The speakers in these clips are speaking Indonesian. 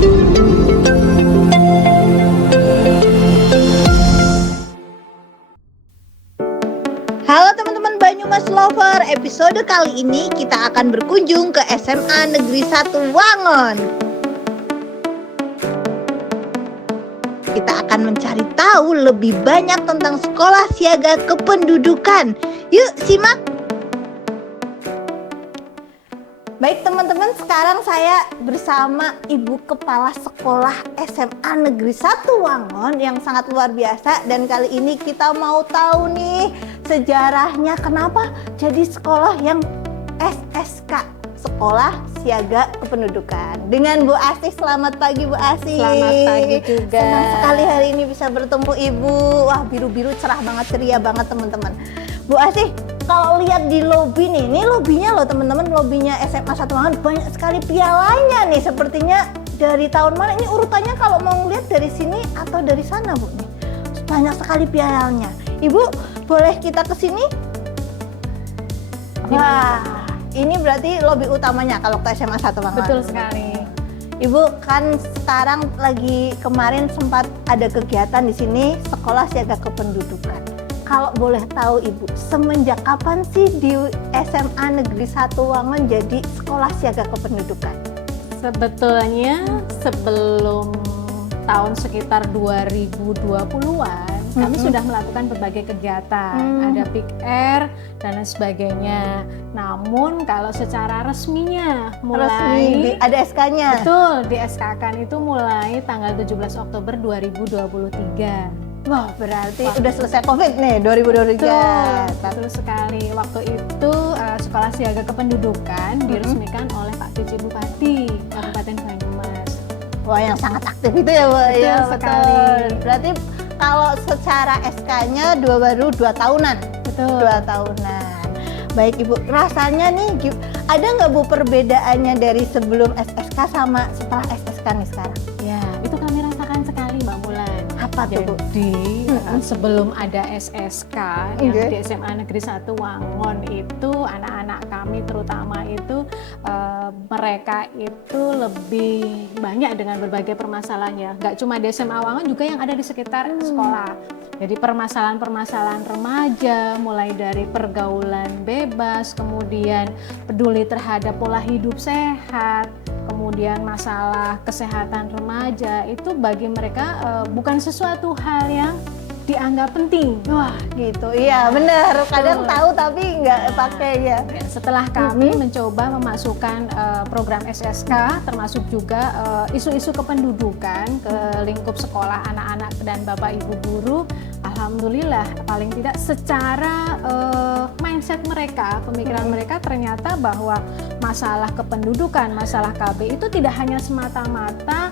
Halo teman-teman Banyumas Lover, episode kali ini kita akan berkunjung ke SMA Negeri 1 Wangon. Kita akan mencari tahu lebih banyak tentang sekolah siaga kependudukan. Yuk simak! Baik teman-teman, sekarang saya bersama Ibu Kepala Sekolah SMA Negeri 1 Wangon yang sangat luar biasa. Dan kali ini kita mau tahu nih sejarahnya kenapa jadi sekolah yang SSK, Sekolah Siaga Kependudukan. Dengan Bu Asih, selamat pagi Bu Asih. Selamat pagi juga. Senang sekali hari ini bisa bertemu Ibu. Wah, biru-biru cerah banget, ceria banget teman-teman. Bu Asih, kalau lihat di lobi nih, ini lobinya loh teman-teman, lobinya SMA 1 Wangon banyak sekali pialanya nih. Sepertinya dari tahun mana? Ini urutannya kalau mau ngeliat dari sini atau dari sana Bu nih. Banyak sekali pialanya. Ibu, boleh kita ke sini? Wah, ini berarti lobi utamanya kalau ke SMA 1 Wangon. Betul sekali. Ibu kan sekarang lagi kemarin sempat ada kegiatan di sini Sekolah Siaga Kependudukan. Kalau boleh tahu Ibu, semenjak kapan sih di SMA Negeri 1 Wangon jadi Sekolah Siaga Kependudukan? Sebetulnya sebelum tahun sekitar 2020-an kami sudah melakukan berbagai kegiatan, ada PIKR dan lain sebagainya. Namun kalau secara resminya mulai ada SK-nya. Betul, di SK-kan itu mulai tanggal 17 Oktober 2023. Wah, berarti udah selesai COVID nih 2023. Betul sekali. Waktu itu Sekolah Siaga Kependudukan diresmikan oleh Pak PJ Bupati Kabupaten Banyumas. Wah, yang sangat aktif itu ya Bu. Betul Ya, sekali. betul. Berarti kalau secara SK-nya baru 2 tahunan. Betul. 2 tahunan. Baik Ibu, rasanya nih ada nggak Bu perbedaannya dari sebelum SSK sama setelah SSK nih sekarang? Ya, itu kami rasakan sekali Mbak Mulan. Apa tuh Bu? Jadi sebelum ada SSK yang di SMA Negeri 1 Wangon itu anak-anak kami terutama itu mereka itu lebih banyak dengan berbagai permasalahannya. Nggak cuma di SMA Wangon, juga yang ada di sekitar sekolah. Jadi permasalahan-permasalahan remaja, mulai dari pergaulan bebas, kemudian peduli terhadap pola hidup sehat, kemudian masalah kesehatan remaja, itu bagi mereka bukan sesuatu hal yang dianggap penting. Wah, gitu. Iya, benar. Kadang tahu tapi nggak pakai ya. Setelah kami mencoba memasukkan program SSK, termasuk juga isu-isu kependudukan ke lingkup sekolah anak-anak dan Bapak Ibu guru, alhamdulillah paling tidak secara mindset mereka, pemikiran mereka ternyata bahwa masalah kependudukan, masalah KB itu tidak hanya semata-mata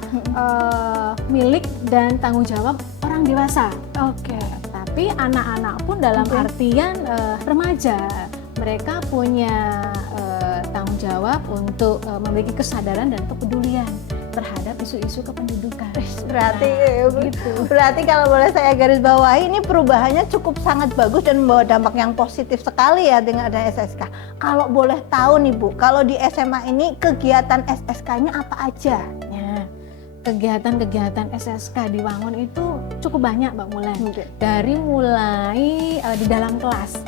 milik dan tanggung jawab orang dewasa. Oke, tapi anak-anak pun dalam artian remaja, mereka punya tanggung jawab untuk memiliki kesadaran dan kepedulian terhadap isu-isu kependudukan. Berarti berarti kalau boleh saya garis bawahi, ini perubahannya cukup sangat bagus dan membawa dampak yang positif sekali ya dengan adanya SSK. Kalau boleh tahu nih Bu, kalau di SMA ini kegiatan SSK-nya apa aja? Kegiatan-kegiatan SSK di Wangon itu cukup banyak Mbak Mulan. Dari mulai di dalam kelas,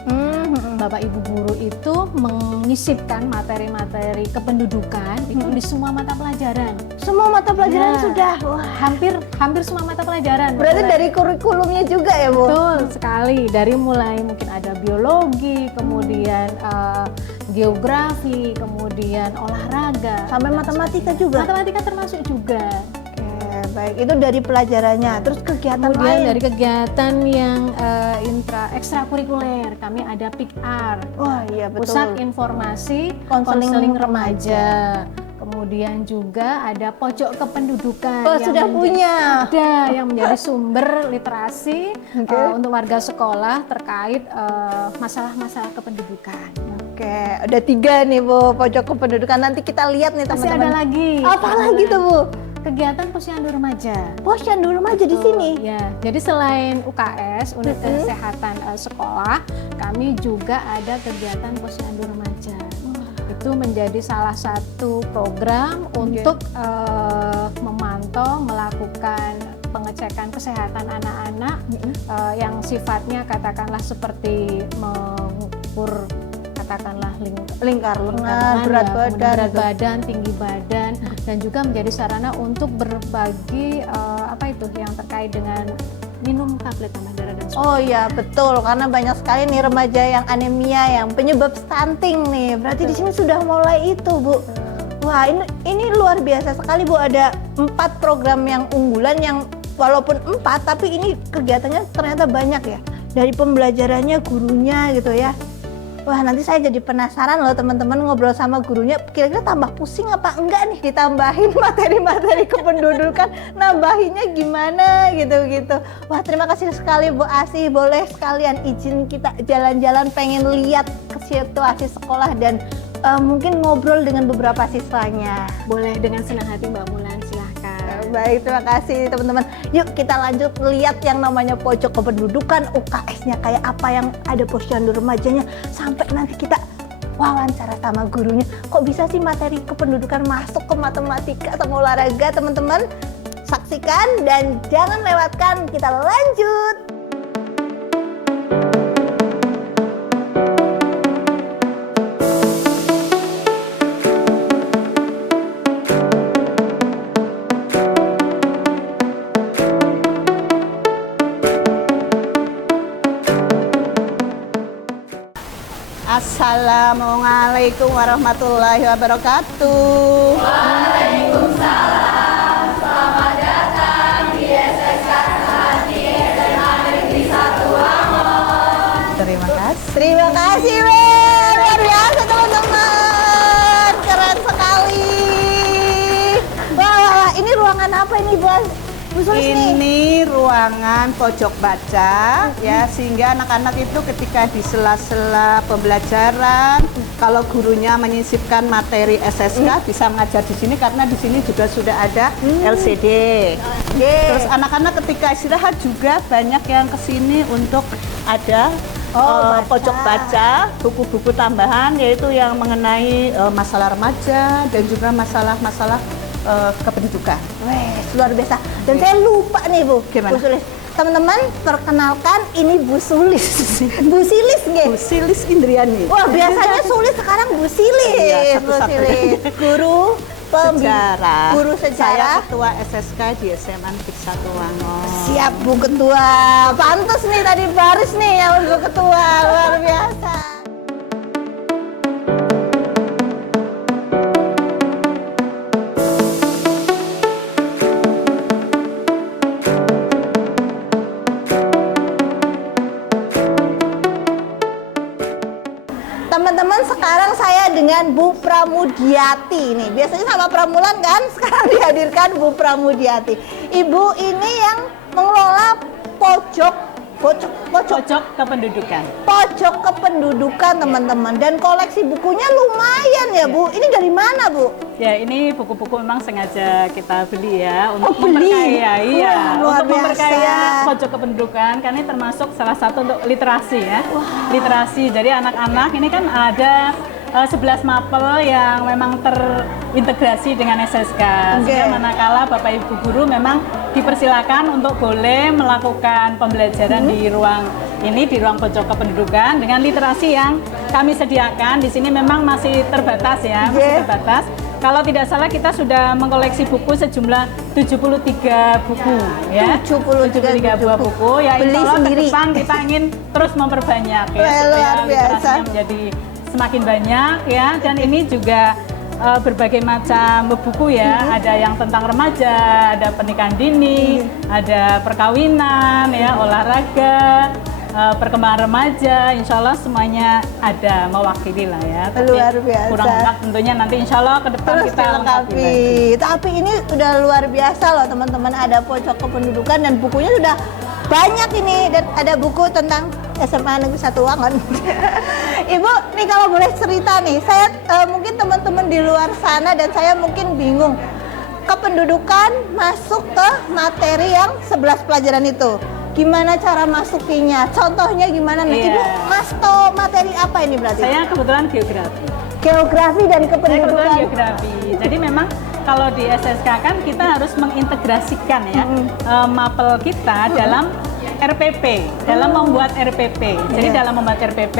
Bapak Ibu guru itu menyisipkan materi-materi kependudukan itu di semua mata pelajaran. Semua mata pelajaran sudah? Wah, hampir semua mata pelajaran. Berarti dari kurikulumnya juga ya Bu? Betul sekali. Dari mulai mungkin ada biologi, kemudian geografi, kemudian olahraga. Sampai matematika juga? Matematika termasuk juga. Baik, itu dari pelajarannya. Terus kegiatan kemudian lain? Dari kegiatan yang ekstrakurikuler, kami ada PIKR. Wah iya betul. Pusat Informasi Konseling Remaja. Kemudian juga ada Pojok Kependudukan. Oh sudah punya? Ada, yang menjadi sumber literasi untuk warga sekolah terkait masalah-masalah kependudukan. Oke, ada 3 nih Bu, Pojok Kependudukan. Nanti kita lihat nih teman-teman. Masih ada lagi. Apa lagi tuh Bu? Kegiatan Posyandu Remaja. Posyandu Remaja di sini? Ya, jadi selain UKS, unit kesehatan sekolah, kami juga ada kegiatan Posyandu Remaja. Itu menjadi salah satu program untuk memantau contoh melakukan pengecekan kesehatan anak-anak yang sifatnya katakanlah seperti mengukur katakanlah Lingkar lengan, berat berat badan, badan, tinggi badan, dan juga menjadi sarana untuk berbagi apa itu yang terkait dengan minum tablet tambah darah dan Oh iya betul, karena banyak sekali nih remaja yang anemia, yang penyebab stunting nih. Berarti di sini sudah mulai itu, Bu. Wah, ini luar biasa sekali, Bu. Ada 4 program yang unggulan yang walaupun 4, tapi ini kegiatannya ternyata banyak ya. Dari pembelajarannya, gurunya gitu ya. Wah, nanti saya jadi penasaran loh teman-teman ngobrol sama gurunya, kira-kira tambah pusing apa enggak nih ditambahin materi-materi kependudukan, nambahinnya gimana gitu-gitu. Wah, terima kasih sekali Bu Asih, boleh sekalian izin kita jalan-jalan pengen lihat ke situasi sekolah dan mungkin ngobrol dengan beberapa siswanya. boleh dengan senang hati Mbak Mulan, silahkan. Baik, terima kasih teman-teman. Yuk kita lanjut lihat yang namanya pojok kependudukan, UKS-nya kayak apa, yang ada posyandu remajanya, sampai nanti kita wawancara sama gurunya. Kok bisa sih materi kependudukan masuk ke matematika sama olahraga, teman-teman? Saksikan dan jangan lewatkan, kita lanjut. Assalamualaikum warahmatullahi wabarakatuh. Waalaikumsalam. Selamat datang di SSK Sehati SMA Negeri 1 Wangon. Terima kasih. Terima kasih, Wen. Luar biasa teman-teman. Keren sekali. Wah, ini ruangan apa ini, Bu Sulis nih? Ini ruangan pojok baca ya, sehingga anak-anak itu ketika di sela-sela pembelajaran kalau gurunya menyisipkan materi SSK bisa mengajar di sini karena di sini juga sudah ada LCD. Terus anak-anak ketika istirahat juga banyak yang ke sini untuk ada pojok baca, buku-buku tambahan yaitu yang mengenai masalah remaja dan juga masalah-masalah kependudukan. Wih, luar biasa. Dan saya lupa nih Bu, Gimana? Bu Sulis. Teman-teman, perkenalkan ini Bu Sulis. Bu Silis nggih. Bu Silis Indriani. Wah, biasanya Sulis, sekarang Bu Silis. Iya, Bu satu-satunya. Silis. Guru Sejarah. Guru Saya sejarah. ketua SSK di SMA Negeri 1 Wangon. Siap Bu Ketua. Pantes nih tadi baris nih yang Bu Ketua. Luar biasa. Teman-teman, sekarang saya dengan Bu Pramudiati nih. Biasanya sama Pramulan kan, sekarang dihadirkan Bu Pramudiati. Ibu ini yang mengelola pojok kependudukan. pojok kependudukan, teman-teman. Dan koleksi bukunya lumayan ya, Bu. Ini dari mana, Bu? Ya, ini buku-buku memang sengaja kita beli ya untuk beli? memperkaya, iya, Wah, luar untuk memperkaya biasa. pojok kependudukan karena ini termasuk salah satu untuk literasi ya. Literasi. Jadi anak-anak ini kan ada 11 mapel yang memang terintegrasi dengan SSK. Sehingga manakala Bapak Ibu guru memang dipersilakan untuk boleh melakukan pembelajaran di ruang ini, di ruang pojok kependudukan dengan literasi yang kami sediakan. Di sini memang masih terbatas ya, masih terbatas. Kalau tidak salah kita sudah mengkoleksi buku sejumlah 73 buku ya. 73 buah buku ya. Beli Insya Allah ke sendiri. depan kita ingin terus memperbanyak ya Wah, supaya luar biasa. literasinya menjadi semakin banyak ya. Dan ini juga berbagai macam buku ya. Ada yang tentang remaja, ada pernikahan dini, ada perkawinan ya, olahraga, perkembangan remaja, insya Allah semuanya ada, mewakili lah ya. Tapi Luar biasa. kurang lengkap tentunya nanti insya Allah ke depan Terus kita lengkapi lagi. Tapi ini udah luar biasa loh teman-teman, ada pojok kependudukan dan bukunya sudah banyak ini, dan ada buku tentang SMA Negeri 1 Wangon. Ibu, nih kalau boleh cerita nih, saya mungkin teman-teman di luar sana dan saya mungkin bingung. Kependudukan masuk ke materi yang 11 pelajaran itu. Gimana cara masukinya? Contohnya gimana nih? Iya. Ibu masto materi apa ini berarti? Saya kebetulan geografi. Geografi dan Saya kebetulan kependudukan. geografi. Jadi memang kalau di SSK kan kita harus mengintegrasikan ya mapel kita dalam RPP, dalam membuat RPP. Jadi dalam membuat RPP,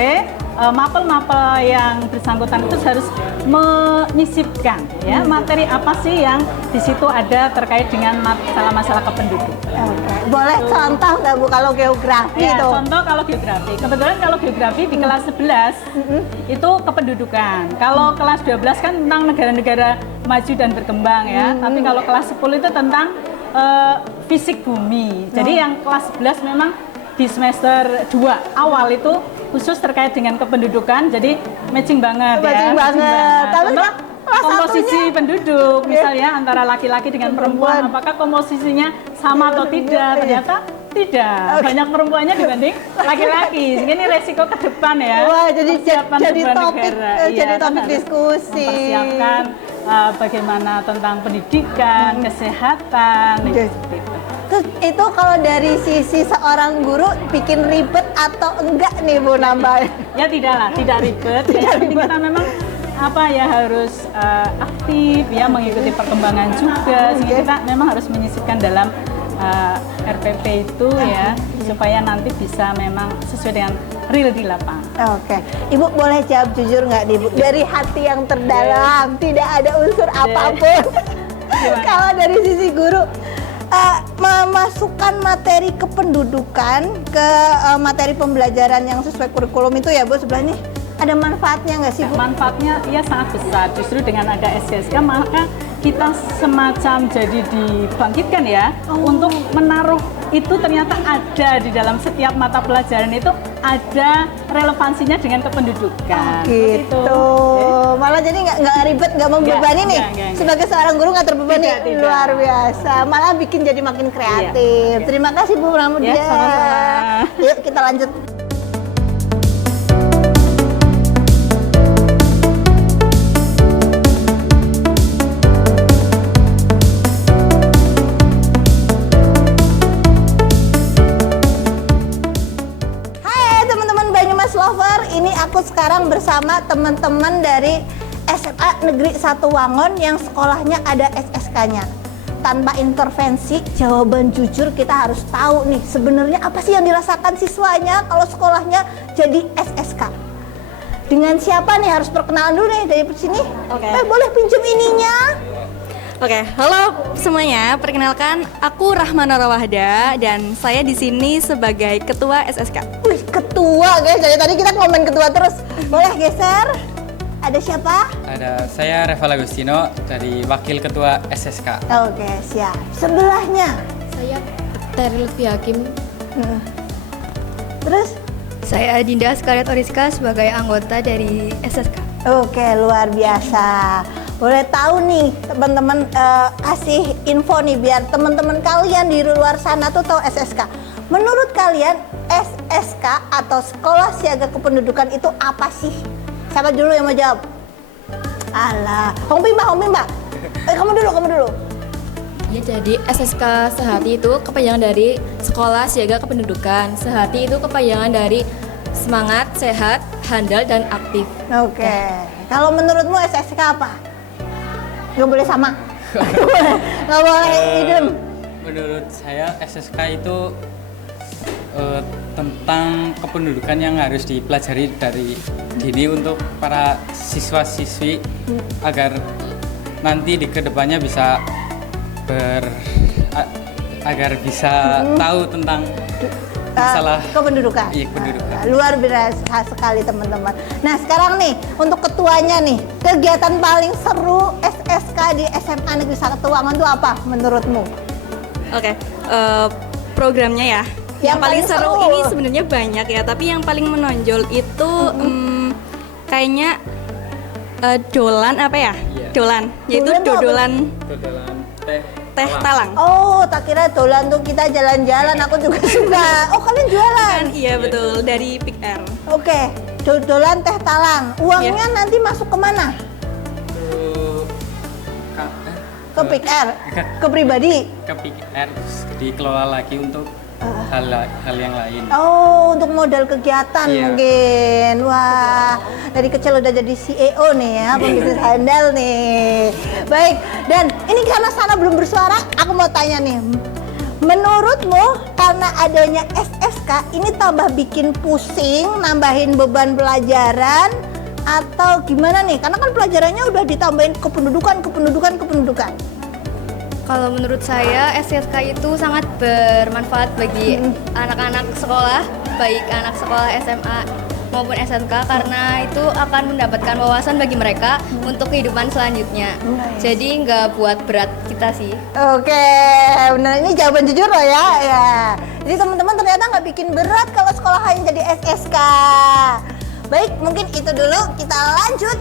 mapel-mapel yang bersangkutan itu harus menyisipkan ya materi apa sih yang di situ ada terkait dengan masalah-masalah kependudukan. Oke. Boleh contoh nggak Bu kalau geografi Ya, itu? contoh kalau geografi. Kebetulan kalau geografi di kelas 11 itu kependudukan. Kalau kelas 12 kan tentang negara-negara maju dan berkembang ya. Tapi kalau kelas 10 itu tentang fisik bumi. Jadi yang kelas 11 memang di semester 2 awal itu khusus terkait dengan kependudukan. Jadi matching banget Matching ya. banget. Tapi Untuk kelas komposisi penduduk misalnya antara laki-laki dengan perempuan, apakah komposisinya sama atau tidak? Ternyata tidak. Banyak perempuannya dibanding laki-laki. Sehingga ini resiko ke depan ya. Wah, jadi Persiapan jadi sebuah topik negara. jadi Iya, kan topik harus diskusi. mempersiapkan bagaimana tentang pendidikan, kesehatan, Oke. seperti itu. Terus itu kalau dari sisi seorang guru bikin ribet atau enggak nih Bu nambah? Ya tidaklah, tidak ribet. Ya, yang penting kita memang harus aktif ya, mengikuti perkembangan juga. Sehingga kita memang harus menyisipkan dalam RPP itu ya, supaya nanti bisa memang sesuai dengan real di lapangan. Oke, Ibu boleh jawab jujur nggak nih Bu? Dari hati yang terdalam, tidak ada unsur apapun. Kalau dari sisi guru, memasukkan materi kependudukan ke materi pembelajaran yang sesuai kurikulum itu ya Bu, sebelah nih ada manfaatnya nggak sih Bu? Manfaatnya ya sangat besar. Justru dengan ada SSK maka kita semacam jadi dibangkitkan ya untuk menaruh itu ternyata ada di dalam setiap mata pelajaran itu ada relevansinya dengan kependudukan. Gitu. Jadi, Malah jadi nggak ribet, nggak membebani nih. enggak. Sebagai seorang guru nggak terbebani, Tidak. luar biasa. Malah bikin jadi makin kreatif. Iya. Terima kasih Bu Pramudia. Ya, sama-sama. Yuk kita lanjut. Hai teman-teman Banyumas Lover, ini aku sekarang bersama teman-teman dari SMA Negeri 1 Wangon yang sekolahnya ada SSK-nya. Tanpa intervensi, jawaban jujur kita harus tahu nih sebenarnya apa sih yang dirasakan siswanya kalau sekolahnya jadi SSK. Dengan siapa nih, harus perkenalan dulu nih dari sini. Oke. Boleh pinjem ininya? Oke, halo semuanya. Perkenalkan, aku Rahmana Rawahda dan saya di sini sebagai ketua SSK. Wih, ketua guys, dari tadi kita komen ketua terus. Boleh geser? Ada siapa? Ada saya Reval Agustino dari Wakil Ketua SSK. Oke, siap. Sebelahnya. Saya Terry Lutfi Hakim. Terus? Saya Dinda Scarlett Oriska sebagai anggota dari SSK. Oke, luar biasa. Boleh tahu nih teman-teman, kasih info nih biar teman-teman kalian di luar sana tuh tahu SSK. Menurut kalian SSK atau Sekolah Siaga Kependudukan itu apa sih? Siapa dulu yang mau jawab? Alah, Hong Pimba. Kamu dulu. Ya, jadi SSK Sehati itu kepanjangan dari Sekolah Siaga Kependudukan. Sehati itu kepanjangan dari semangat, sehat, handal, dan aktif. Oke. Kalau menurutmu SSK apa? Nggak boleh sama. Nggak boleh idem. Menurut saya SSK itu tentang kependudukan yang harus dipelajari dari dini untuk para siswa-siswi agar nanti di kedepannya bisa agar bisa tahu tentang masalah kependudukan. Iya, kependudukan. Luar biasa sekali teman-teman. Nah sekarang nih untuk ketuanya nih, kegiatan paling seru SSK di SMA Negeri 1 Wangon itu apa menurutmu? Oke, programnya ya. Yang Yang paling paling seru seru. ini sebenarnya banyak ya, tapi yang paling menonjol itu kayaknya dolan apa ya? Iya. Dolan, yaitu Dolan tuh apa? dodolan Dodolan teh teh talang. Oh, tak kira dolan tuh kita jalan-jalan, aku juga suka. Oh, kalian jualan? Iya betul, dari Pick Air. Oke, dodolan teh talang. Uangnya nanti masuk kemana? ke Ke Pick Air? Ke pribadi? ke PKR terus dikelola lagi untuk hal yang lain. Oh, untuk modal kegiatan Iya. mungkin. Wah, dari kecil udah jadi CEO nih ya, pembisnis handal nih. Baik, dan ini karena Sana belum bersuara, aku mau tanya nih. Menurutmu karena adanya SSK ini tambah bikin pusing, nambahin beban pelajaran atau gimana nih? Karena kan pelajarannya udah ditambahin kependudukan. Kalau menurut saya SSK itu sangat bermanfaat bagi anak-anak sekolah, baik anak sekolah SMA maupun SMK karena itu akan mendapatkan wawasan bagi mereka untuk kehidupan selanjutnya. Jadi nggak buat berat kita sih. Oke, benar, ini jawaban jujur loh ya. Jadi teman-teman ternyata nggak bikin berat kalau sekolah hanya jadi SSK. Baik, mungkin itu dulu, kita lanjut.